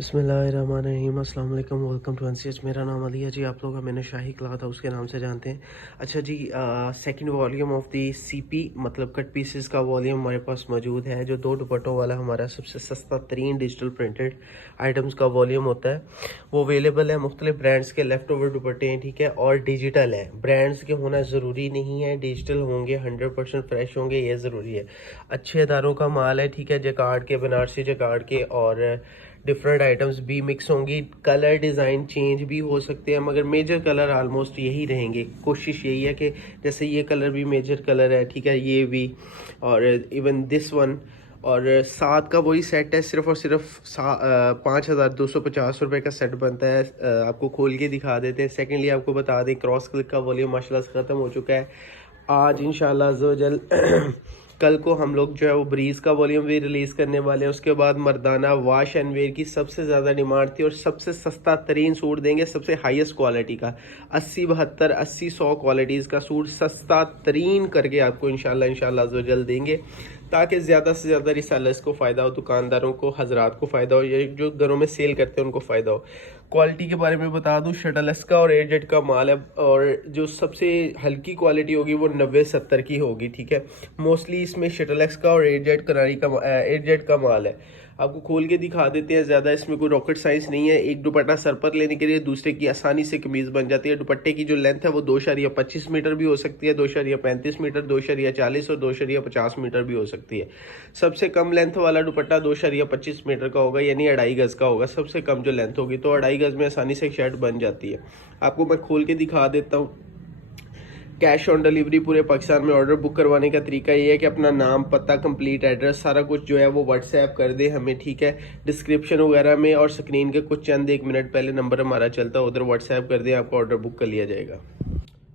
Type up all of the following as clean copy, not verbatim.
बिस्मिल्लाहिर्रहमानिर्रहीम अस्सलाम वालेकुम वेलकम टू एनसीएच। मेरा नाम अली है जी। आप लोग हमें नोशाही क्लॉथ हाउस के नाम से जानते हैं। अच्छा जी, second volume of the CP मतलब कट पीसेस का वॉल्यूम हमारे पास मौजूद है, जो दो दुपट्टों वाला हमारा सबसे सस्ता तरीन डिजिटल प्रिंटेड आइटम्स का वॉल्यूम होता है, वो अवेलेबल है। मुख्तलिफ ब्रांड्स के लेफ़्ट ओवर दुपट्टे हैं, ठीक है, और डिजिटल है। ब्रांड्स के होना ज़रूरी नहीं है, डिजिटल होंगे, 100% फ्रेश होंगे, ये ज़रूरी है। अच्छे अदारों का माल है, ठीक है, जकार्ड के, बनारसी जकार्ड के, और डिफरेंट आइटम्स भी मिक्स होंगी। कलर डिज़ाइन चेंज भी हो सकते हैं, मगर मेजर कलर आलमोस्ट यही रहेंगे। कोशिश यही है कि जैसे ये कलर भी मेजर कलर है, ठीक है, ये भी, और इवन दिस वन, और 7 का वही सेट है। सिर्फ और सिर्फ 5,250 रुपये का सेट बनता है। आपको खोल के दिखा देते हैं। सेकेंडली आपको बता दें, क्रॉस क्लिक का वॉल्यूम माशाल्लाह से ख़त्म हो चुका है। आज इंशाल्लाह अज़्ज़ व जल कल को हम लोग जो है वो ब्रीज़ का वॉल्यूम भी रिलीज़ करने वाले हैं। उसके बाद मर्दाना वाश एंड वेयर की सबसे ज़्यादा डिमांड थी, और सबसे सस्ता तरीन सूट देंगे, सबसे हाईएस्ट क्वालिटी का 80, 72, 80, 100 क्वालिटीज़ का सूट सस्ता तरीन करके आपको इंशाल्लाह अज़्ज़ व जल देंगे, ताकि ज़्यादा से ज़्यादा रिसेलर्स को फ़ायदा हो, दुकानदारों को, हजरात को फ़ायदा हो, या जो घरों में सेल करते हैं उनको फ़ायदा हो। क्वालिटी के बारे में बता दूं, शटलस का और एजेड का माल है, और जो सबसे हल्की क्वालिटी होगी वो 90-70 की होगी, ठीक है। मोस्टली इसमें शटलस का और एजेड का माल है। आपको खोल के दिखा देते हैं। ज़्यादा इसमें कोई रॉकेट साइंस नहीं है। एक दुपट्टा सर पर लेने के लिए दूसरे की आसानी से कमीज़ बन जाती है। दुपट्टे की जो लेंथ है वो 2.25 मीटर भी हो सकती है, 2.35 मीटर, 2.40 और 2.50 मीटर भी हो सकती है। सबसे कम लेंथ वाला दुपट्टा 2.25 मीटर का होगा, यानी 2.5 गज़ का होगा। सबसे कम जो लेंथ होगी, तो 2.5 गज़ में आसानी से शर्ट बन जाती है। आपको मैं खोल के दिखा देता हूँ। कैश ऑन डिलीवरी पूरे पाकिस्तान में ऑर्डर बुक करवाने का तरीका ये है कि अपना नाम, पता, कंप्लीट एड्रेस, सारा कुछ जो है वो व्हाट्सएप कर दे हमें, ठीक है। डिस्क्रिप्शन वगैरह में और स्क्रीन के कुछ चंद 1 मिनट पहले नंबर हमारा चलता है, उधर व्हाट्सएप कर दें, आपका ऑर्डर बुक कर लिया जाएगा।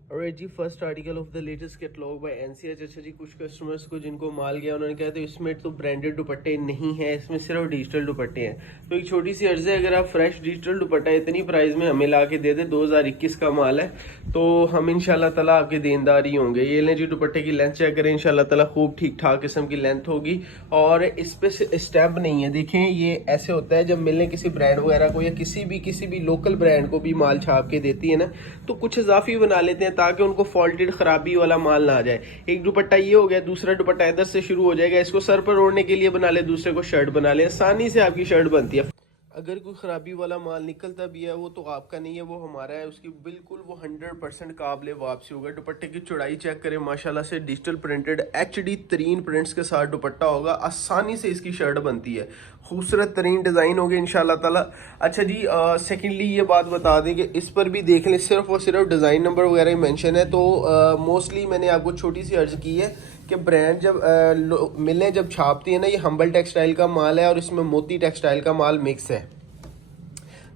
और जी, first article of the latest catalogue by NCH. अच्छा जी, कुछ कस्टमर्स को जिनको माल गया उन्होंने कहा तो इसमें तो ब्रांडेड दुपट्टे नहीं है, इसमें सिर्फ डिजिटल दुपट्टे हैं। तो एक छोटी सी अर्ज़ है, अगर आप फ्रेश डिजिटल दुपट्टा इतनी प्राइस में हमें ला के दे दे, 2021 का माल है, तो हम इंशाल्लाह ताला आपके देनदार ही होंगे। ये लें जी, दुपट्टे की लेंथ चेक करें, इंशाल्लाह ताला खूब ठीक ठाक किस्म की लेंथ होगी, और इस पे स्टैम्प नहीं है। देखें, ये ऐसे होता है जब मिलने किसी ब्रांड वगैरह को, या किसी भी लोकल ब्रांड को भी माल छाप के देती है ना, तो कुछ इजाफी बना लेते हैं ताकि उनको फॉल्टेड खराबी वाला माल ना आ जाए। एक दुपट्टा ये हो गया, दूसरा दुपट्टा इधर से शुरू हो जाएगा, इसको सर पर ओढ़ने के लिए बना ले, दूसरे को शर्ट बना ले, आसानी से आपकी शर्ट बनती है। अगर कोई ख़राबी वाला माल निकलता भी है, वो तो आपका नहीं है, वो हमारा है। उसकी बिल्कुल वो 100% काबिल वापसी होगा। दुपट्टे की चौड़ाई चेक करें, माशाल्लाह से डिजिटल प्रिंटेड HD तरीन प्रिंट्स के साथ दुपट्टा होगा, आसानी से इसकी शर्ट बनती है। खूबसूरत तरीन डिज़ाइन होगी इंशाल्लाह ताला। अच्छा जी, सेकेंडली ये बात बता दें कि इस पर भी देख लें, सिर्फ और सिर्फ डिज़ाइन नंबर वगैरह मेंशन है। तो मोस्टली मैंने आपको छोटी सी अर्ज़ की है कि ब्रांड जब मिलें जब छापती है ना, ये हम्बल टेक्सटाइल का माल है और इसमें मोती टेक्सटाइल का माल मिक्स है।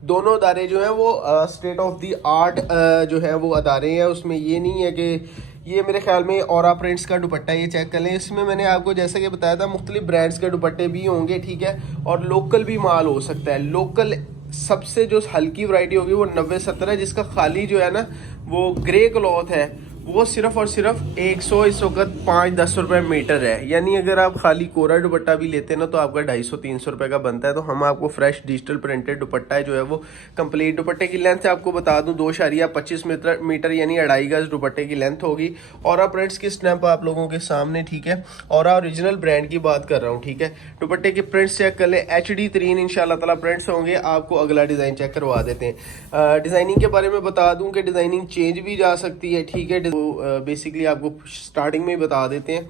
दोनों अदारे जो हैं वो स्टेट ऑफ द आर्ट जो है वो अदारे हैं। उसमें ये नहीं है कि ये मेरे ख्याल में औरा प्रिंट्स का दुपट्टा, ये चेक कर लें। इसमें मैंने आपको जैसा कि बताया था, मुख्तलिफ ब्रांड्स के दुपट्टे भी होंगे, ठीक है, और लोकल भी माल हो सकता है। लोकल सबसे जो हल्की वैरायटी होगी वो 90-70 है, जिसका खाली जो है ना वो ग्रे क्लॉथ है, वो सिर्फ और सिर्फ 100 इस वक्त 5-10 रुपये मीटर है। यानी अगर आप खाली कोरा दुपट्टा भी लेते हैं ना, तो आपका 250-300 रुपये का बनता है। तो हम आपको फ्रेश डिजिटल प्रिंटेड दुपट्टा जो है वो कंप्लीट, दुपट्टे की लेंथ आपको बता दूं 2.25 मीटर यानी 2.5 गज दुपट्टे की लेंथ होगी। और प्रिंट्स की स्नैप आप लोगों के सामने, ठीक है, और ओरिजिनल ब्रांड की बात कर रहा हूँ, ठीक है। दुपट्टे के प्रिंट्स चेक कर लें, HD तरीन इंशाल्लाह ताला प्रिंट्स होंगे। आपको अगला डिज़ाइन चेक करवा देते हैं। डिज़ाइनिंग के बारे में बता दूं कि डिज़ाइनिंग चेंज भी जा सकती है, ठीक है। बेसिकली आपको स्टार्टिंग में ही बता देते हैं।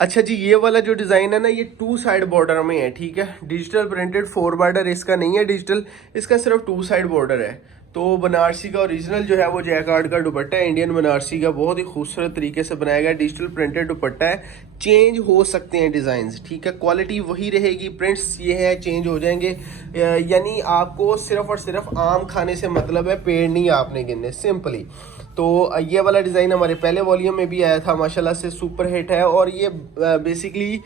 अच्छा जी, ये वाला जो डिज़ाइन है ना, ये 2 साइड बॉर्डर में है, ठीक है। डिजिटल प्रिंटेड 4 बॉर्डर इसका नहीं है डिजिटल, इसका सिर्फ 2 साइड बॉर्डर है। तो बनारसी का ओरिजिनल जो है वो जैकार्ड का दुपट्टा है, इंडियन बनारसी का, बहुत ही खूबसूरत तरीके से बनाया गया डिजिटल प्रिंटेड दुपट्टा है। चेंज हो सकते हैं डिज़ाइंस, ठीक है, क्वालिटी वही रहेगी, प्रिंट्स ये है चेंज हो जाएंगे। यानी आपको सिर्फ और सिर्फ आम खाने से मतलब है, पेड़ नहीं आपने गिनने, सिंपली। तो ये वाला डिज़ाइन हमारे पहले वॉल्यूम में भी आया था, माशाल्लाह से सुपर हिट है, और ये बेसिकली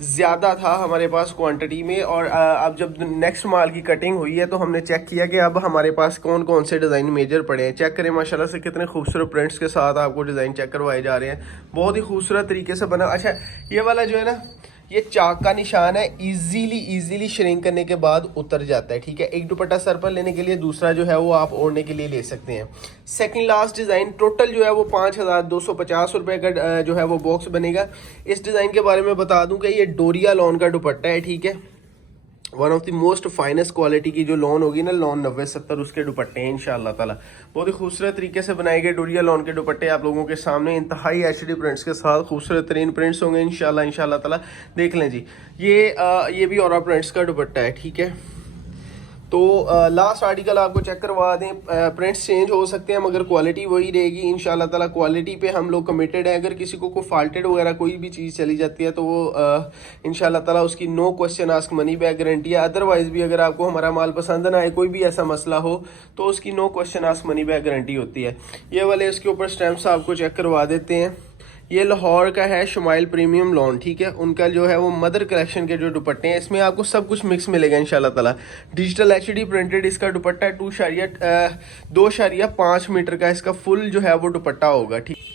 ज़्यादा था हमारे पास क्वांटिटी में। और अब जब नेक्स्ट माल की कटिंग हुई है, तो हमने चेक किया कि अब हमारे पास कौन कौन से डिज़ाइन मेजर पड़े हैं। चेक करें माशाल्लाह से कितने खूबसूरत प्रिंट्स के साथ आपको डिज़ाइन चेक करवाए जा रहे हैं, बहुत ही खूबसूरत तरीके से बना। अच्छा, ये वाला जो है ना, ये चाक का निशान है, इजीली श्रिंक करने के बाद उतर जाता है, ठीक है। एक दुपट्टा सर पर लेने के लिए, दूसरा जो है वो आप ओढ़ने के लिए ले सकते हैं। सेकंड लास्ट डिज़ाइन, टोटल जो है वो 5250 रुपये का जो है वो बॉक्स बनेगा। इस डिज़ाइन के बारे में बता दूं कि ये डोरिया लॉन का दुपट्टा है, ठीक है। One of the most finest quality की जो लॉन होगी ना, लॉन 90-70 उसके दुपट्टे हैं इंशाल्लाह ताला। बहुत ही खूबसूरत तरीके से बनाए गए डोरिया लॉन के दुपट्टे आप लोगों के सामने इंतहाई एचडी प्रिंट्स के साथ खूबसूरत तरीन प्रिंट्स होंगे इंशाल्लाह ताला। देख लें जी, ये भी और प्रिंट्स का दुपट्टा है, ठीक है। तो लास्ट आर्टिकल आपको चेक करवा दें, प्रिंट्स चेंज हो सकते हैं मगर क्वालिटी वही रहेगी इंशाल्लाह ताला। क्वालिटी पे हम लोग कमिटेड है। अगर किसी को फॉल्टेड वगैरह कोई भी चीज़ चली जाती है तो वो इंशाल्लाह ताला उसकी no question ask money back guarantee है। अदरवाइज भी अगर आपको हमारा माल पसंद ना आए, कोई भी ऐसा मसला हो, तो उसकी no question ask money back guarantee होती है। ये वाले इसके ऊपर स्टैम्प्स आपको चेक करवा देते हैं। ये लाहौर का है शुमाइल प्रीमियम लॉन, ठीक है। उनका जो है वो मदर कलेक्शन के जो दुपट्टे हैं, इसमें आपको सब कुछ मिक्स मिलेगा इंशाल्लाह ताला। डिजिटल एचडी प्रिंटेड इसका दुपट्टा है। 2.5 मीटर का इसका फुल जो है वो दुपट्टा होगा, ठीक।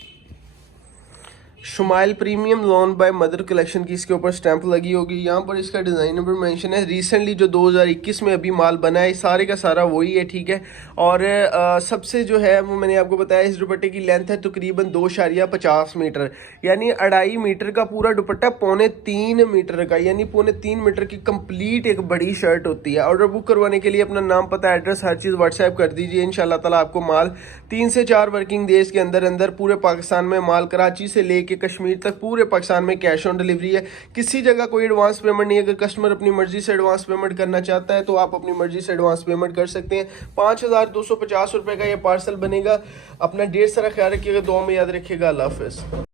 Shumail premium lawn by mother collection की इसके ऊपर स्टैंप लगी होगी। यहाँ पर इसका डिज़ाइन नंबर मेंशन है। रिसेंटली जो 2021 में अभी माल बना है, सारे का सारा वही है, ठीक है। और सबसे जो है वो मैंने आपको बताया, इस दुपट्टे की लेंथ है तकरीबन 2.50 मीटर, यानी 2.5 मीटर का पूरा दुपट्टा, 3.25 मीटर का, यानी 3.25 मीटर की कंप्लीट एक बड़ी शर्ट होती है। ऑर्डर बुक करवाने के लिए अपना नाम, पता, एड्रेस, हर चीज़ व्हाट्सएप कर दीजिए। इंशाल्लाह ताला आपको माल 3 से 4 वर्किंग डेज के अंदर पूरे पाकिस्तान में माल, कराची से लेके कश्मीर तक पूरे पाकिस्तान में कैश ऑन डिलीवरी है। किसी जगह कोई एडवांस पेमेंट नहीं है। अगर कस्टमर अपनी मर्जी से एडवांस पेमेंट करना चाहता है तो आप अपनी मर्जी से एडवांस पेमेंट कर सकते हैं। 5250 रुपये का ये पार्सल बनेगा। अपना ढेर सारा ख्याल रखिएगा, दुआ में याद रखिएगा। अल्लाह हाफिज़।